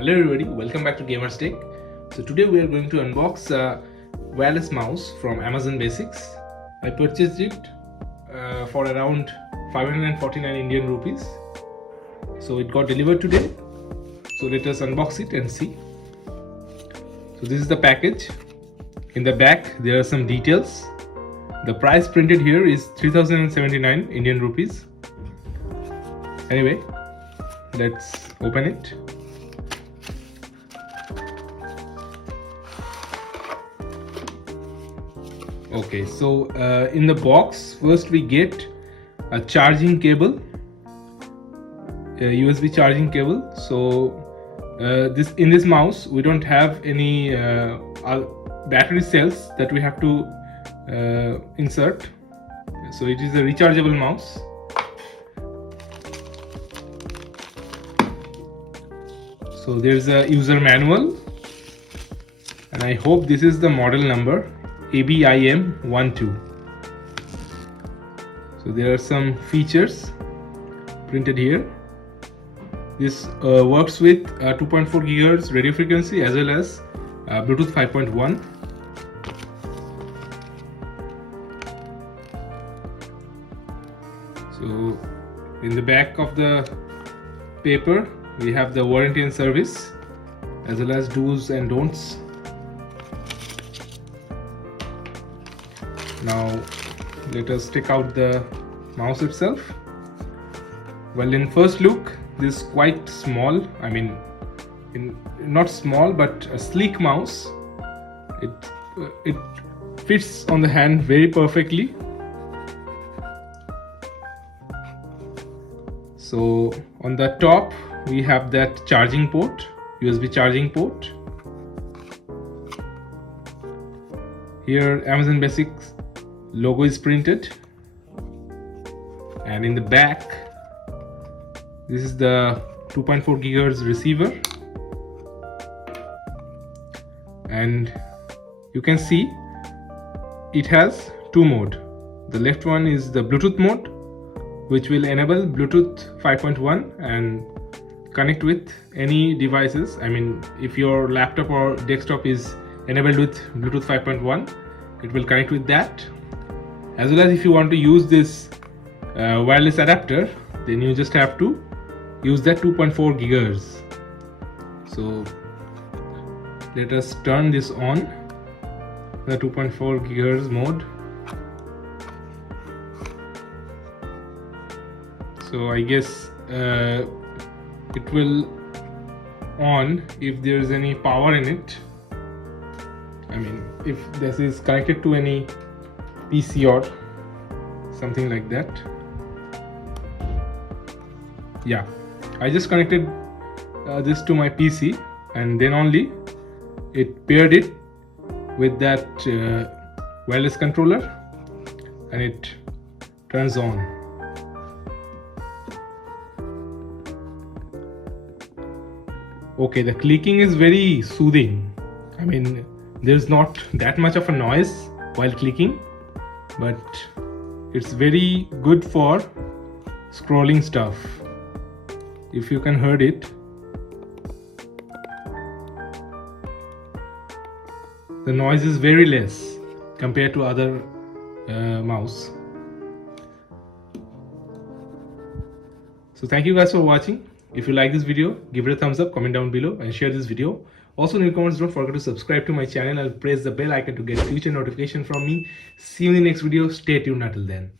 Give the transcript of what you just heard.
Hello everybody, welcome back to Gamers Tech. So today we are going to unbox a wireless mouse from Amazon Basics. I purchased it for around 549 Indian rupees. So it got delivered today. So let us unbox it and see. So this is the package. In the back there are some details. The price printed here is 3079 Indian rupees. Anyway, let's open it. Okay, so in the box first we get a charging cable, a USB charging cable. So in this mouse we don't have any battery cells that we have to insert. So it is a rechargeable mouse. So there's a user manual, and I hope this is the model number ABIM12. So there are some features printed here. This works with 2.4 GHz radio frequency as well as Bluetooth 5.1. So in the back of the paper we have the warranty and service as well as do's and don'ts. Now let us take out the mouse itself. Well, in first look this is quite small. I mean, not small but a sleek mouse. It fits on the hand very perfectly. So on the top we have that charging port, USB charging port. Here Amazon Basics logo is printed, and in the back this is the 2.4 GHz receiver, and you can see it has two modes. The left one is the Bluetooth mode, which will enable Bluetooth 5.1 and connect with any devices. I mean, if your laptop or desktop is enabled with Bluetooth 5.1, it will connect with that. As well as if you want to use this wireless adapter, then you just have to use that 2.4 GHz. So let us turn this on, the 2.4 GHz mode. So I guess it will on if there is any power in it. I mean, if this is connected to any PC or something like that. Yeah, I just connected this to my PC, and then only it paired it with that wireless controller, and it turns on. Okay, the clicking is very soothing. I mean, there's not that much of a noise while clicking, but it's very good for scrolling stuff. If you can heard it, the noise is very less compared to other mouse. So thank you guys for watching. If you like this video, give it a thumbs up, comment down below and share this video. Also in the comments, don't forget to subscribe to my channel and press the bell icon to get future notification from me. See you in the next video. Stay tuned until then.